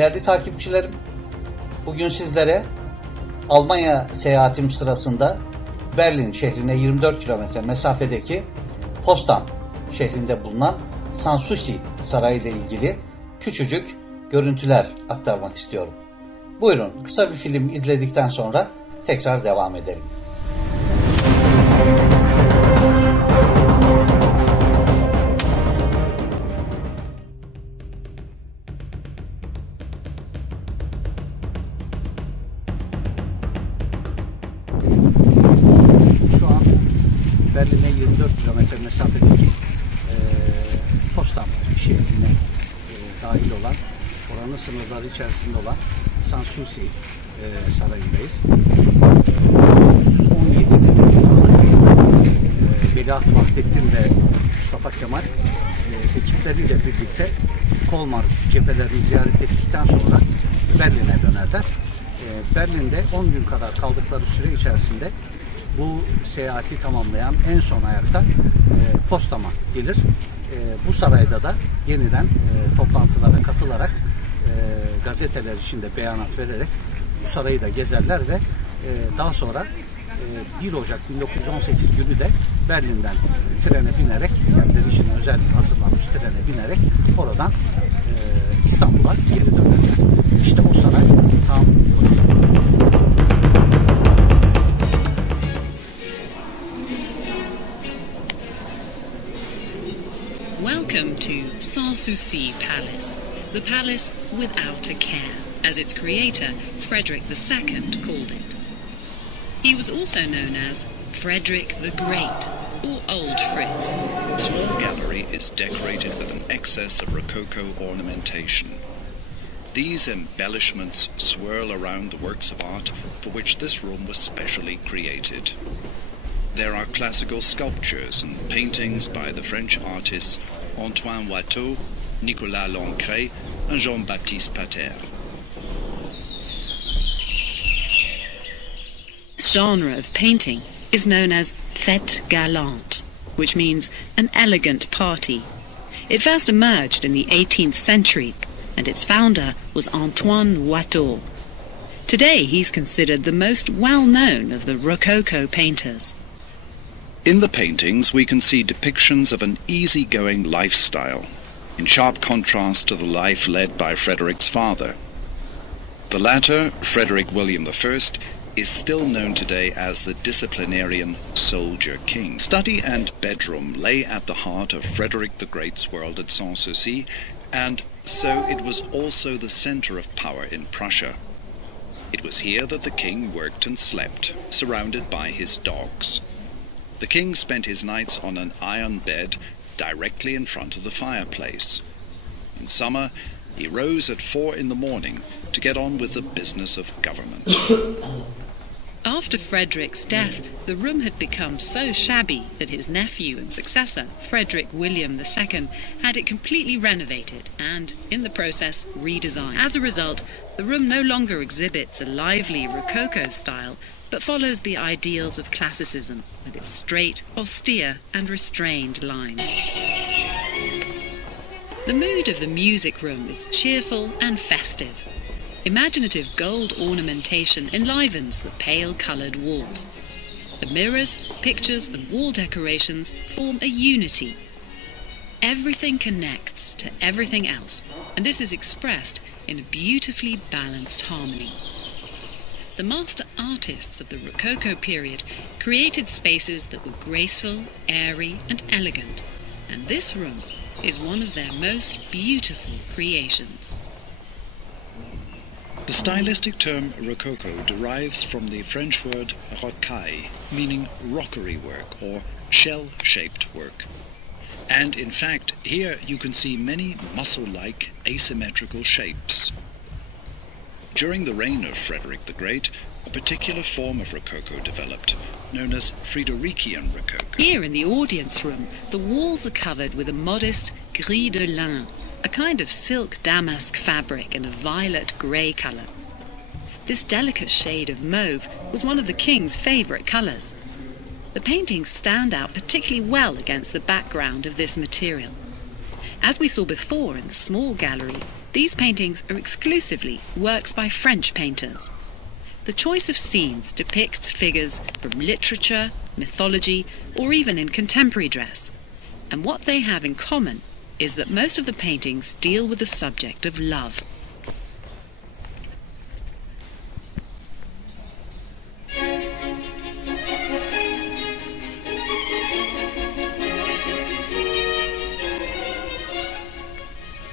Değerli takipçilerim, bugün sizlere Almanya seyahatim sırasında Berlin şehrine 24 kilometre mesafedeki Potsdam şehrinde bulunan Sanssouci Sarayı ile ilgili küçücük görüntüler aktarmak istiyorum. Buyurun, kısa bir film izledikten sonra tekrar devam edelim. Şu an Berlin'e 24 kilometre mesafedeki Potsdam şehrine dahil olan, oranın sınırları içerisinde olan Sanssouci Sarayı'ndayız. 1917'de Veliaht Vahdettin ve Mustafa Kemal ekipleriyle birlikte Kolmar cephelerini ziyaret ettikten sonra Berlin'e dönerler. Berlin'de 10 gün kadar kaldıkları süre içerisinde bu seyahati tamamlayan en son ayakta Potsdam'a gelir. Bu sarayda da yeniden toplantılara katılarak gazeteler içinde beyanat vererek bu sarayı da gezerler ve daha sonra 1 Ocak 1918 günü de Berlin'den trene binerek, kendileri için özel hazırlanmış trene binerek oradan İstanbul'a geri dönerler. İşte o saray tam burası. Welcome to Sanssouci Palace, the palace without a care, as its creator, Frederick II, called it. He was also known as Frederick the Great, or Old Fritz. The small gallery is decorated with an excess of Rococo ornamentation. These embellishments swirl around the works of art for which this room was specially created. There are classical sculptures and paintings by the French artists Antoine Watteau, Nicolas Lancret, and Jean-Baptiste Pater. This genre of painting is known as fête galante, which means an elegant party. It first emerged in the 18th century, and its founder was Antoine Watteau. Today he's considered the most well-known of the Rococo painters. In the paintings, we can see depictions of an easy-going lifestyle, in sharp contrast to the life led by Frederick's father. The latter, Frederick William I, is still known today as the disciplinarian soldier king. Study and bedroom lay at the heart of Frederick the Great's world at Sanssouci, and so it was also the center of power in Prussia. It was here that the king worked and slept, surrounded by his dogs. The king spent his nights on an iron bed directly in front of the fireplace. In summer, he rose at 4 in the morning to get on with the business of government. After Frederick's death, the room had become so shabby that his nephew and successor, Frederick William II, had it completely renovated and, in the process, redesigned. As a result, the room no longer exhibits a lively Rococo style, but follows the ideals of classicism, with its straight, austere and restrained lines. The mood of the music room is cheerful and festive. Imaginative gold ornamentation enlivens the pale-coloured walls. The mirrors, pictures and wall decorations form a unity. Everything connects to everything else, and this is expressed in a beautifully balanced harmony. The master artists of the Rococo period created spaces that were graceful, airy and elegant, and this room is one of their most beautiful creations. The stylistic term Rococo derives from the French word rocaille, meaning rockery work or shell-shaped work. And in fact, here you can see many muscle-like asymmetrical shapes. During the reign of Frederick the Great, a particular form of Rococo developed, known as Friderician Rococo. Here in the audience room, the walls are covered with a modest gris de lin, a kind of silk damask fabric in a violet-grey colour. This delicate shade of mauve was one of the king's favourite colours. The paintings stand out particularly well against the background of this material. As we saw before in the small gallery, These paintings are exclusively works by French painters. The choice of scenes depicts figures from literature, mythology, or even in contemporary dress. And what they have in common is that most of the paintings deal with the subject of love.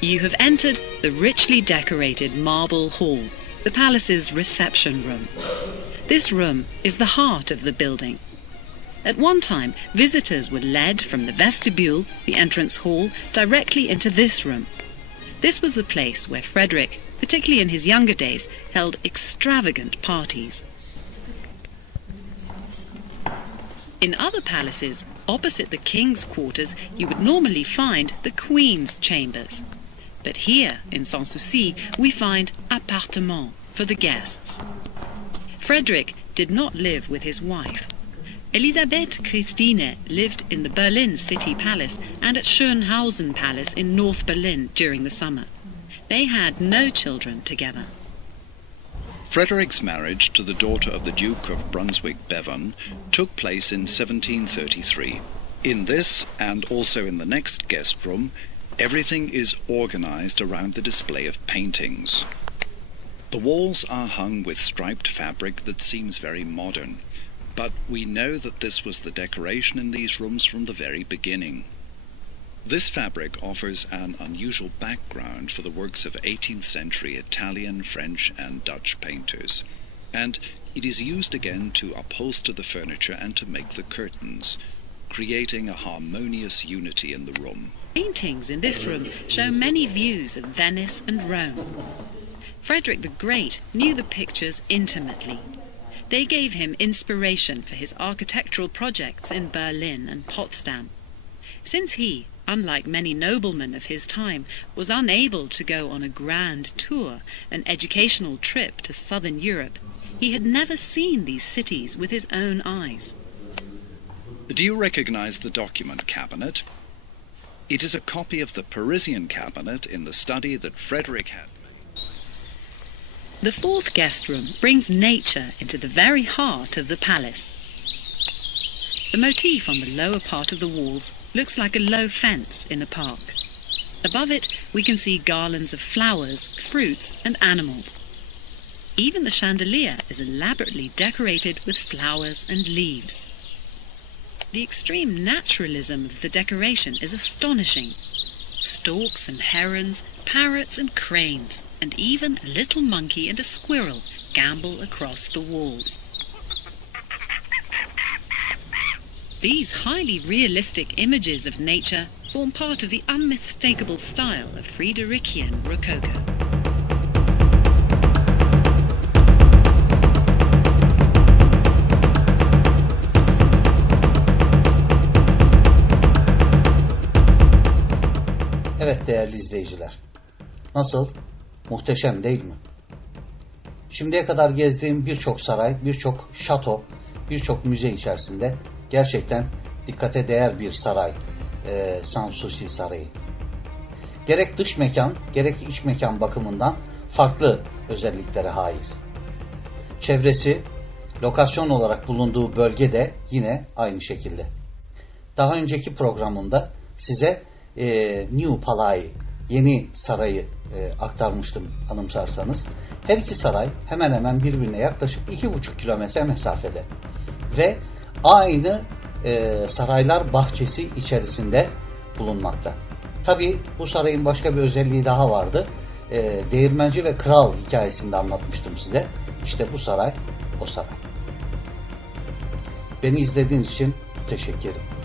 You have entered the richly decorated marble hall, the palace's reception room. This room is the heart of the building. At one time, visitors were led from the vestibule, the entrance hall, directly into this room. This was the place where Frederick, particularly in his younger days, held extravagant parties. In other palaces, opposite the king's quarters, you would normally find the queen's chambers. But here, in Sanssouci, we find appartements for the guests. Frederick did not live with his wife. Elisabeth Christine lived in the Berlin City Palace and at Schönhausen Palace in North Berlin during the summer. They had no children together. Frederick's marriage to the daughter of the Duke of Brunswick-Bevern took place in 1733. In this, and also in the next guest room, everything is organized around the display of paintings. The walls are hung with striped fabric that seems very modern, but we know that this was the decoration in these rooms from the very beginning. This fabric offers an unusual background for the works of 18th century Italian, French and Dutch painters, and it is used again to upholster the furniture and to make the curtains, creating a harmonious unity in the room. Paintings in this room show many views of Venice and Rome. Frederick the Great knew the pictures intimately. They gave him inspiration for his architectural projects in Berlin and Potsdam. Since he, unlike many noblemen of his time, was unable to go on a grand tour, an educational trip to southern Europe, he had never seen these cities with his own eyes. Do you recognize the document cabinet? It is a copy of the Parisian cabinet in the study that Frederick had. The fourth guest room brings nature into the very heart of the palace. The motif on the lower part of the walls looks like a low fence in a park. Above it, we can see garlands of flowers, fruits, and animals. Even the chandelier is elaborately decorated with flowers and leaves. The extreme naturalism of the decoration is astonishing. Storks and herons, parrots and cranes, and even a little monkey and a squirrel gambol across the walls. These highly realistic images of nature form part of the unmistakable style of Friderician Rococo. Evet değerli izleyiciler, nasıl? Muhteşem değil mi? Şimdiye kadar gezdiğim birçok saray, birçok şato, birçok müze içerisinde gerçekten dikkate değer bir saray, Sanssouci Sarayı. Gerek dış mekan, gerek iç mekan bakımından farklı özelliklere haiz. Çevresi, lokasyon olarak bulunduğu bölge de yine aynı şekilde. Daha önceki programımda size New Palais, yeni sarayı aktarmıştım anımsarsanız. Her iki saray hemen hemen birbirine yaklaşık 2,5 kilometre mesafede ve aynı saraylar bahçesi içerisinde bulunmakta. Tabii bu sarayın başka bir özelliği daha vardı. Değirmenci ve kral hikayesinde anlatmıştım size. İşte bu saray o saray. Beni izlediğiniz için teşekkür ederim.